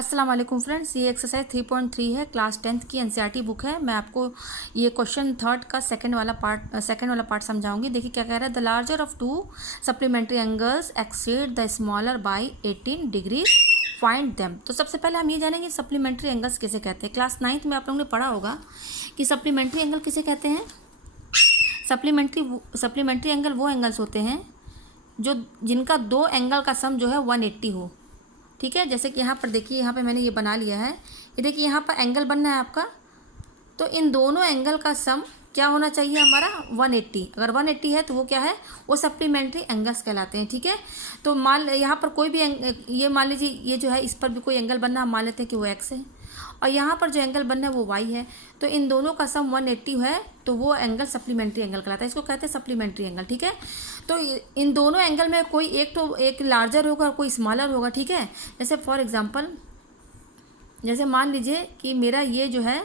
अस्सलाम वालेकुम फ्रेंड्स, ये एक्सरसाइज 3.3 है, क्लास 10th की एनसीईआरटी बुक है। मैं आपको ये क्वेश्चन थर्ड का सेकंड वाला पार्ट समझाऊंगी। देखिए क्या कह रहा है। The larger of to supplementary angles exceed the smaller by 18 degree, find them. तो सबसे पहले हम ये जानेंगे सप्लीमेंट्री एंगल्स किसे कहते हैं। क्लास 9th में आप लोगों ने पढ़ा होगा कि सप्लीमेंट्री एंगल किसे कहते हैं। सप्लीमेंट्री एंगल वो एंगल्स होते हैं जो जिनका दो एंगल का सम जो है 180 हो। ठीक है, जैसे कि यहाँ पर देखिए, यहाँ पे मैंने ये बना लिया है। ये देखिए यहाँ पर एंगल बनना है आपका, तो इन दोनों एंगल का सम क्या होना चाहिए हमारा 180। अगर 180 है तो वो क्या है, वो सप्लीमेंट्री एंगल्स कहलाते हैं। ठीक है, तो यहाँ पर कोई भी ये मान लीजिए, ये जो है इस पर भी कोई एंगल बनना, हम मान लेते हैं कि वो एक्स है, और यहाँ पर जो एंगल बनना है वो वाई है। तो इन दोनों का सम 180 है, तो वो एंगल सप्लीमेंट्री एंगल कहलाता है। इसको कहते हैं सप्लीमेंट्री एंगल। ठीक है, तो इन दोनों एंगल में कोई एक लार्जर होगा और कोई स्मॉलर होगा। ठीक है, जैसे फॉर एग्जांपल, जैसे मान लीजिए कि मेरा ये जो है,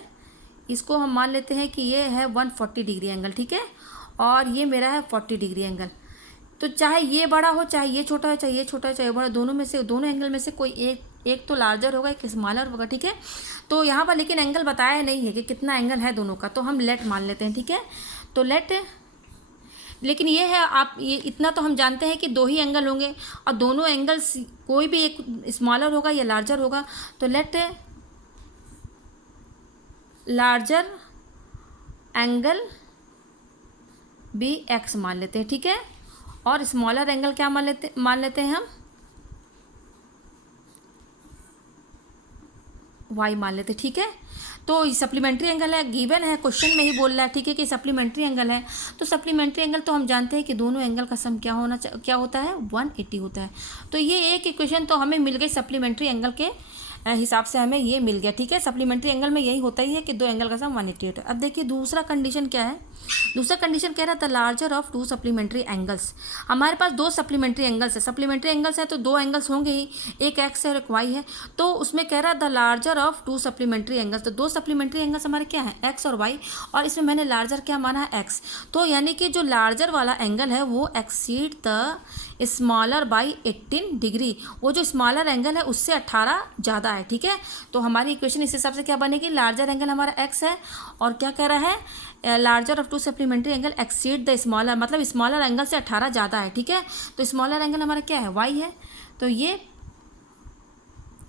इसको हम मान लेते हैं कि ये है 140 डिग्री एंगल। ठीक है, और ये मेरा है 40 डिग्री एंगल। तो चाहे ये बड़ा हो, चाहे ये छोटा हो, चाहे ये छोटा हो, चाहे बड़ा, दोनों एंगल में से कोई एक तो लार्जर होगा, एक स्मॉलर होगा। ठीक है, तो यहाँ पर लेकिन एंगल बताया नहीं है कि कितना एंगल है दोनों का, तो हम लेट मान लेते हैं। ठीक है, तो लेट, लेकिन ये है, आप ये इतना तो हम जानते हैं कि दो ही एंगल होंगे और दोनों एंगल्स कोई भी एक स्मॉलर होगा या लार्जर होगा। तो let larger angle be x मान लेते हैं। ठीक है, और स्मॉलर एंगल क्या मान लेते हैं हम वाई मान लेते हैं। ठीक है, तो सप्लीमेंट्री एंगल है, गिवन है, क्वेश्चन में ही बोल रहा है। ठीक है, कि सप्लीमेंट्री एंगल है, तो सप्लीमेंट्री एंगल तो हम जानते हैं कि दोनों एंगल का सम क्या होता है 180 होता है। तो ये एक इक्वेशन तो हमें मिल गई सप्लीमेंट्री एंगल के हिसाब से, हमें ये मिल गया। ठीक है, सप्लीमेंट्री एंगल में यही होता ही है कि दो एंगल का सम 180 होता है। अब देखिए दूसरा कंडीशन क्या है। दूसरा कंडीशन कह रहा था larger of to supplementary angles. हमारे पास दो सप्लीमेंट्री एंगल्स है। सप्लीमेंट्री एंगल्स है तो दो एंगल्स होंगे ही, एक एक्स है और एक वाई है। तो उसमें कह रहा the larger of to supplementary angles. तो दो सप्लीमेंट्री एंगल्स हमारे क्या है, एक्स और वाई, और इसमें मैंने लार्जर क्या माना है, एक्स। तो यानी कि जो लार्जर वाला एंगल है वो exceed the smaller by 18 degree. वो जो स्मॉलर एंगल है उससे 18 ज़्यादा है। ठीक है, तो हमारी इक्वेशन इस हिसाब से क्या बनेगी, लार्जर एंगल हमारा एक्स है और क्या कह रहा है, larger of to supplementary angle exceed the smaller, मतलब स्मॉलर एंगल से 18 ज़्यादा है। ठीक है, तो स्मॉलर एंगल हमारा क्या है, वाई है। तो ये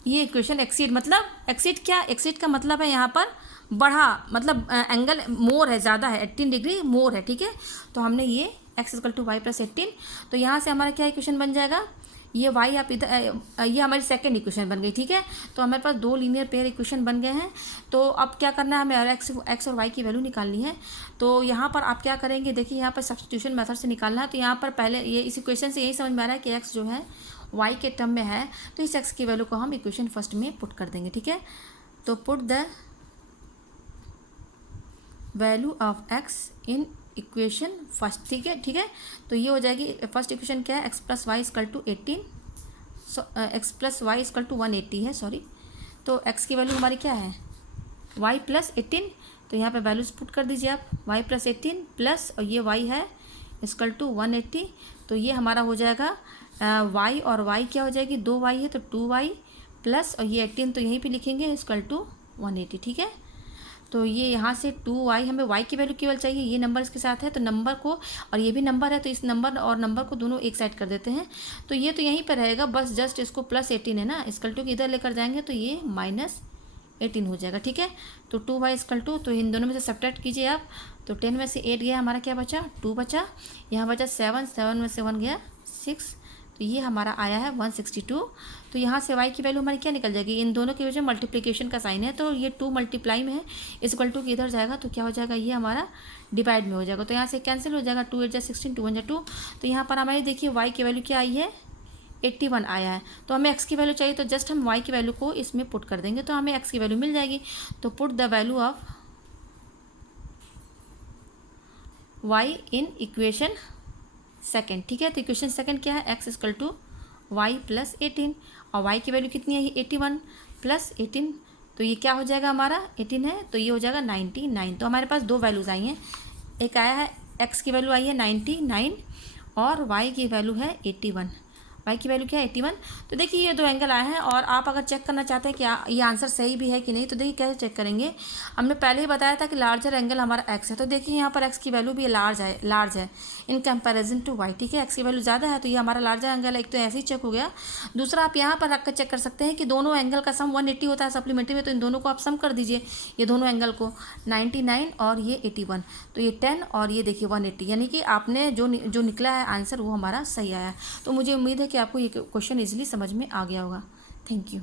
इक्वेशन एक्सीड, मतलब एक्सीड क्या, एक्सीड का मतलब है यहाँ पर बढ़ा, मतलब एंगल मोर है, ज़्यादा है, 18 डिग्री मोर है। ठीक है, तो हमने ये x equal to y plus 18, तो यहाँ से हमारा क्या इक्वेशन बन जाएगा, ये वाई आप इधर, ये हमारी सेकंड इक्वेशन बन गई। ठीक है, तो हमारे पास दो लीनियर पेयर इक्वेशन बन गए हैं। तो अब क्या करना है, हमें एक्स और वाई की वैल्यू निकालनी है। तो यहाँ पर आप क्या करेंगे, देखिए यहाँ पर सब्स्टिट्यूशन मेथड से निकालना है। तो यहाँ पर पहले ये इस इक्वेशन से यही समझ में आ रहा है कि एक्स जो है वाई के टर्म में है, तो इस एक्स की वैल्यू को हम इक्वेशन फर्स्ट में पुट कर देंगे। ठीक है, तो put the value of x in equation first. ठीक है, ठीक है, तो ये हो जाएगी फर्स्ट इक्वेशन क्या है, x plus y equal to 18, x plus y equal to 180 है, सॉरी। तो एक्स की वैल्यू हमारी क्या है, वाई प्लस 18। तो यहाँ पे वैल्यूज पुट कर दीजिए आप, वाई प्लस 18 प्लस, और ये वाई है इक्वल टू 180। तो ये हमारा हो जाएगा वाई और वाई क्या हो जाएगी, दो वाई है तो 2y प्लस, और ये 18 तो यहीं पे लिखेंगे इक्वल टू 180। ठीक है, तो ये यहाँ से 2y, हमें y की वैल्यू केवल चाहिए, ये नंबर इसके साथ है तो नंबर को, और ये भी नंबर है तो इस नंबर और नंबर को दोनों एक साइड कर देते हैं। तो ये तो यहीं पर रहेगा, बस जस्ट इसको प्लस 18 है ना, इक्वल टू इधर लेकर जाएंगे तो ये माइनस 18 हो जाएगा। ठीक है, तो 2y इक्वल टू, तो इन दोनों में से सब्ट्रैक्ट कीजिए आप, तो 10 में से 8 गया, हमारा क्या बचा, 2 बचा, यहाँ बचा 7 में से 1 गया 6, तो ये हमारा आया है 162। तो यहाँ से y की वैल्यू हमारी क्या निकल जाएगी, इन दोनों के वजह मल्टीप्लिकेशन का साइन है तो ये 2 मल्टीप्लाई में है, इक्वल टू इधर जाएगा तो क्या हो जाएगा, ये हमारा डिवाइड में हो जाएगा। तो यहाँ से कैंसिल हो जाएगा, 2 8 जा 16, 2 1 जा 2। तो यहाँ पर हमारी देखिए y की वैल्यू क्या आई है, 81 आया है। तो हमें x की वैल्यू चाहिए तो जस्ट हम y की वैल्यू को इसमें पुट कर देंगे तो हमें x की वैल्यू मिल जाएगी। तो put the value of y in equation second. ठीक है, तो इक्वेशन सेकेंड क्या है, x equal to y plus 18, और y की वैल्यू कितनी है, 81 प्लस 18, तो ये क्या हो जाएगा हमारा, 18 है तो ये हो जाएगा 99। तो हमारे पास दो वैल्यूज़ आई हैं, एक आया है x की वैल्यू आई है 99 और y की वैल्यू है 81। वाई की वैल्यू क्या है 81। तो देखिए ये 2 एंगल आए हैं, और आप अगर चेक करना चाहते हैं कि ये आंसर सही भी है कि नहीं, तो देखिए कैसे चेक करेंगे। हमने पहले ही बताया था कि लार्जर एंगल हमारा एक्स है, तो देखिए यहाँ पर एक्स की वैल्यू भी लार्ज है इन कंपेरिजन टू वाई, ठीक है। एक्स की वैल्यू ज़्यादा है तो ये हमारा लार्जर एंगल है, एक तो ऐसे ही चेक हो गया। दूसरा आप यहाँ पर रख कर चेक कर सकते हैं कि दोनों एंगल का सम 180 होता है सप्लीमेंट्री में, तो इन दोनों को आप सम कर दीजिए, ये दोनों एंगल को 99 और ये 81, तो ये 10 और ये देखिए 180, यानी कि आपने जो निकला है आंसर वो हमारा सही आया। तो मुझे उम्मीद है कि आपको ये क्वेश्चन ईजिली समझ में आ गया होगा। Thank you.